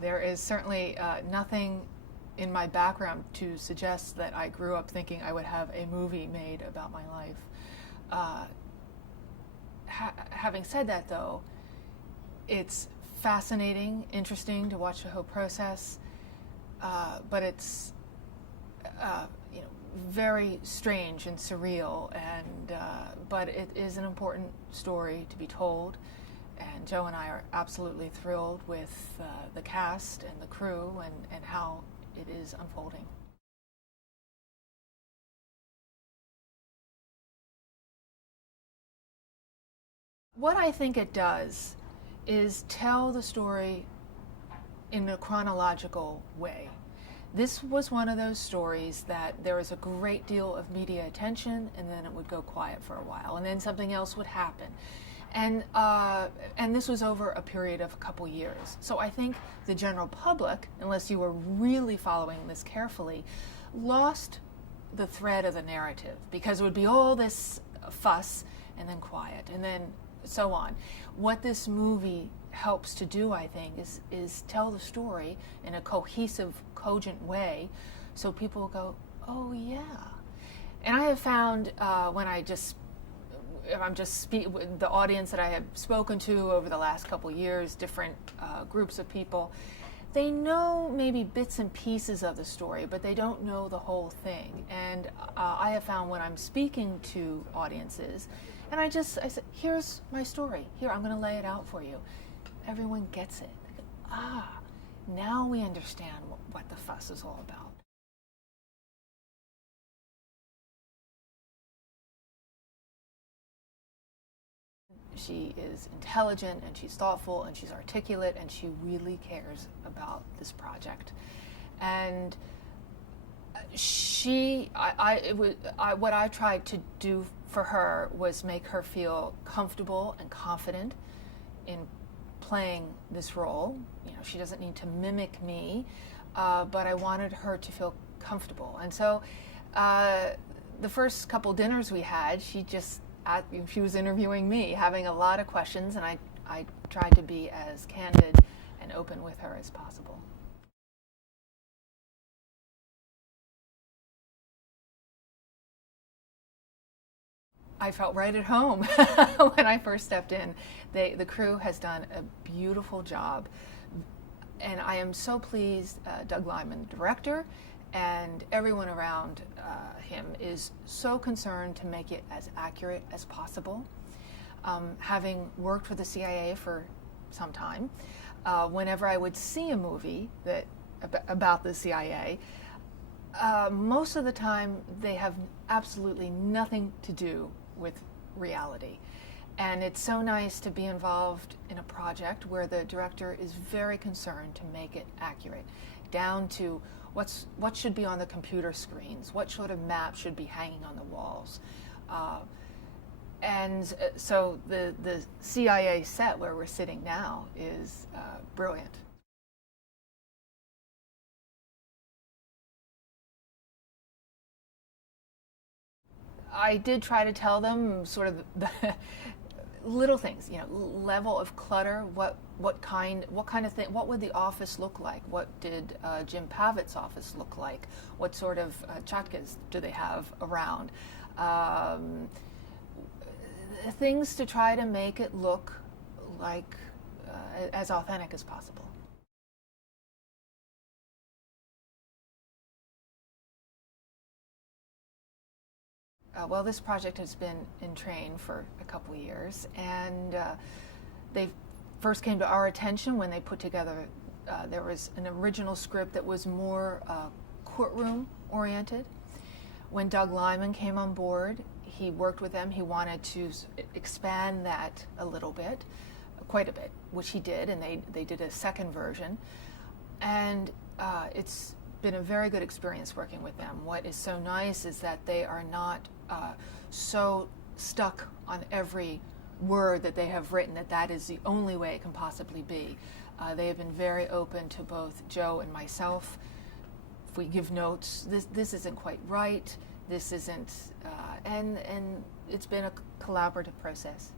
There is certainly nothing in my background to suggest that I grew up thinking I would have a movie made about my life. Having said that, though, it's fascinating, interesting to watch the whole process, but it's very strange and surreal, and but it is an important story to be told, and Joe and I are absolutely thrilled with the cast and the crew and how it is unfolding. What I think it does is tell the story in a chronological way. This was one of those stories that there was a great deal of media attention, and then it would go quiet for a while, and then something else would happen. And this was over a period of a couple years. So I think the general public, unless you were really following this carefully, lost the thread of the narrative, because it would be all this fuss and then quiet and then so on. What this movie helps to do, I think, is tell the story in a cohesive, cogent way, so people go, oh yeah. And I have found when I'm just the audience that I have spoken to over the last couple years, different groups of people, they know maybe bits and pieces of the story, but they don't know the whole thing. And I have found when I'm speaking to audiences, and I said, here's my story. Here, I'm going to lay it out for you. Everyone gets it. They go, now we understand what the fuss is all about. She is intelligent, and she's thoughtful, and she's articulate, and she really cares about this project. And what I tried to do for her was make her feel comfortable and confident in playing this role. She doesn't need to mimic me, but I wanted her to feel comfortable. And so the first couple dinners we had, she was interviewing me, having a lot of questions, and I tried to be as candid and open with her as possible. I felt right at home when I first stepped in. The crew has done a beautiful job, and I am so pleased. Doug Liman, the director, and everyone around him is so concerned to make it as accurate as possible. Having worked for the CIA for some time, whenever I would see a movie about the CIA, most of the time they have absolutely nothing to do with reality. And it's so nice to be involved in a project where the director is very concerned to make it accurate, down to what should be on the computer screens, what sort of map should be hanging on the walls. And so the CIA set where we're sitting now is brilliant. I did try to tell them sort of the little things, level of clutter, what kind of thing, what would the office look like? What did Jim Pavitt's office look like? What sort of chatkes do they have around? Things to try to make it look like as authentic as possible. Well, this project has been in train for a couple of years, and they first came to our attention when they put together, there was an original script that was more courtroom oriented. When Doug Liman came on board, he worked with them. He wanted to expand that a little bit, quite a bit, which he did, and they did a second version. And it's been a very good experience working with them. What is so nice is that they are not so stuck on every word that they have written that is the only way it can possibly be. They have been very open to both Joe and myself. If we give notes, this isn't quite right, this isn't, and it's been a collaborative process.